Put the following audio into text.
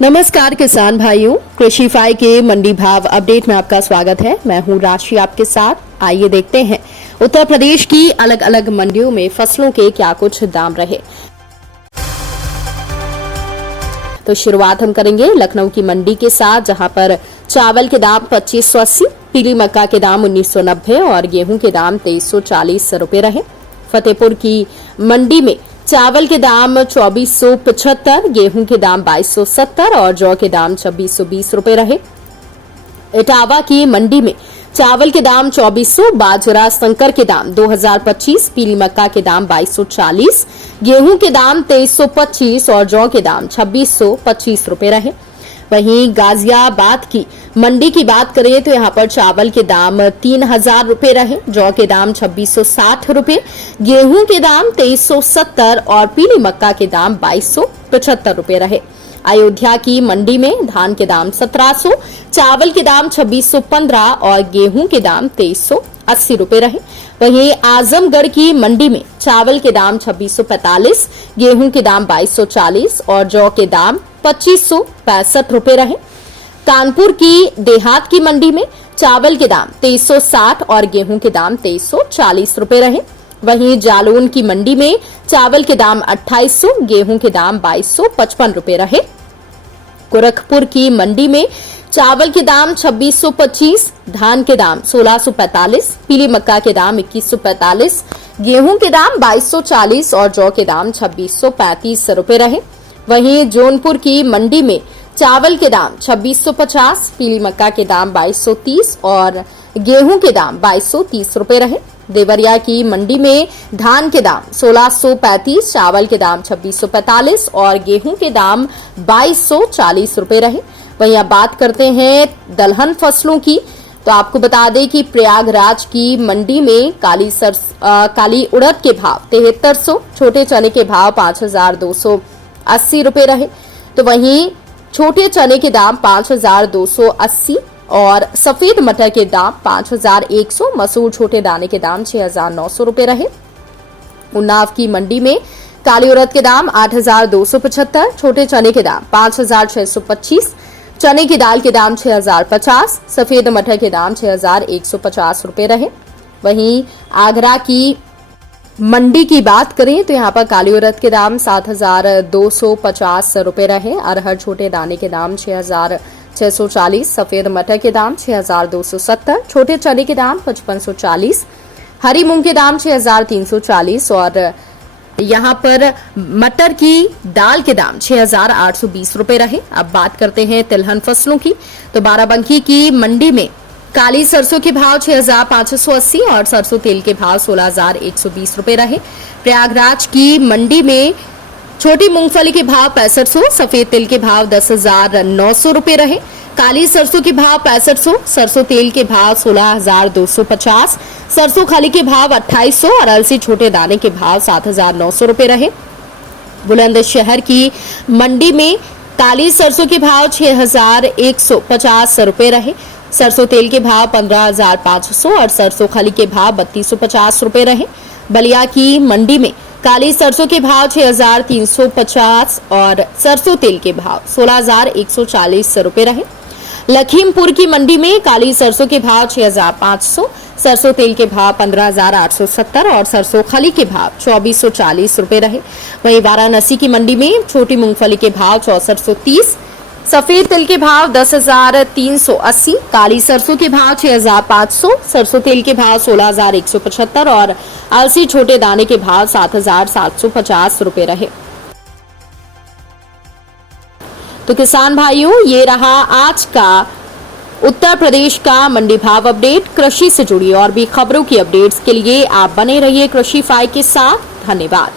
नमस्कार किसान भाइयों, कृषिफाई के मंडी भाव अपडेट में आपका स्वागत है। मैं हूं राशि आपके साथ। आइए देखते हैं उत्तर प्रदेश की अलग अलग मंडियों में फसलों के क्या कुछ दाम रहे। तो शुरुआत हम करेंगे लखनऊ की मंडी के साथ, जहां पर चावल के दाम 2580, पीली मक्का के दाम 1990 और गेहूं के दाम 2340 रुपए रहे। फतेहपुर की मंडी में चावल के दाम 2475, गेहूं के दाम 2270 और जौ के दाम 2620 रुपए रहे। इटावा की मंडी में चावल के दाम 2400, बाजरा संकर के दाम 2025, पीली मक्का के दाम 2240, गेहूं के दाम 2325 और जौ के दाम 2625 रुपए रहे। वहीं गाजियाबाद की मंडी की बात करें तो यहाँ पर चावल के दाम 3000 रुपए रहे, जौ के दाम 2660 रुपए, गेहूं के दाम 2370 और पीली मक्का के दाम 2275 रुपए रहे। अयोध्या की मंडी में धान के दाम 1700, चावल के दाम 2615 और गेहूं के दाम 2380 रुपए रहे। वहीं आजमगढ़ की मंडी में चावल के दाम 2645, गेहूं के दाम 2240 और जौ के दाम 2565 रुपए रहे। कानपुर की देहात की मंडी में चावल के दाम 2360 और गेहूं के दाम 2340 रुपए रहे। वहीं जालौन की मंडी में चावल के दाम 2800, गेहूं के दाम 2255 रुपए रहे। गोरखपुर की मंडी में चावल के दाम 2625, धान के दाम 1645, पीली मक्का के दाम 2145, गेहूं के दाम 2240 और जौ के दाम 2635 रुपए रहे। वहीं जौनपुर की मंडी में चावल के दाम 2650, पीली मक्का के दाम 2230 और गेहूं के दाम 2230 रुपए रहे। देवरिया की मंडी में धान के दाम 1635, चावल के दाम 2645 और गेहूं के दाम 2240 रुपए रहे। वहीं अब बात करते हैं दलहन फसलों की, तो आपको बता दें कि प्रयागराज की मंडी में काली उड़द के भाव 7300, छोटे चने के भाव 5280 रुपए रहे। तो वहीं छोटे चने के दाम 5280 और सफेद मटर के दाम 5100, मसूर छोटे दाने के दाम 6900 रुपए रहे। उन्नाव की मंडी में काली उड़द के दाम 8275, छोटे चने के दाम 5625, चने की दाल के दाम 6050, सफेद मटर के दाम 6150 रुपए रहे। वहीं आगरा की मंडी की बात करें तो यहाँ पर काली उड़द के दाम 7250 रुपए रहे। अरहर छोटे दाने के दाम 6640, सफेद मटर के दाम 6270, छोटे चने के दाम 5540, हरी मूंग के दाम 6340 और यहाँ पर मटर की दाल के दाम 6820 रुपए रहे। अब बात करते हैं तिलहन फसलों की, तो बाराबंकी की मंडी में काली सरसों के भाव 6580 और सरसों तेल के भाव 16120 रुपए रहे। प्रयागराज की मंडी में छोटी मूंगफली के भाव 6500, सफेद तिल के भाव 10900 रुपए रहे। काली सरसों के भाव 6500, सरसों तेल के भाव 16250, सरसों खली के भाव 2800 और अलसी छोटे दाने के भाव 7900 रुपए रहे। बुलंदशहर की मंडी में काली सरसों के भाव 6150 रुपए रहे, सरसों तेल के भाव 15500 और सरसों खली के भाव 3250 रुपए रहे। बलिया की मंडी में काली सरसों के भाव 6350 और सरसों तेल के भाव 16140 रुपए रहे। लखीमपुर की मंडी में काली सरसों के भाव 6500, सरसों तेल के भाव 15870 और सरसों खली के भाव 2440 रुपए रहे। वहीं वाराणसी की मंडी में छोटी मूंगफली के भाव 6430, सफेद तिल के भाव 10380, काली सरसों के भाव 6500, सरसों तेल के भाव 16175 और अलसी छोटे दाने के भाव 7750 रुपए रहे। तो किसान भाइयों, ये रहा आज का उत्तर प्रदेश का मंडी भाव अपडेट। कृषि से जुड़ी और भी खबरों की अपडेट्स के लिए आप बने रहिए कृषिफाई के साथ। धन्यवाद।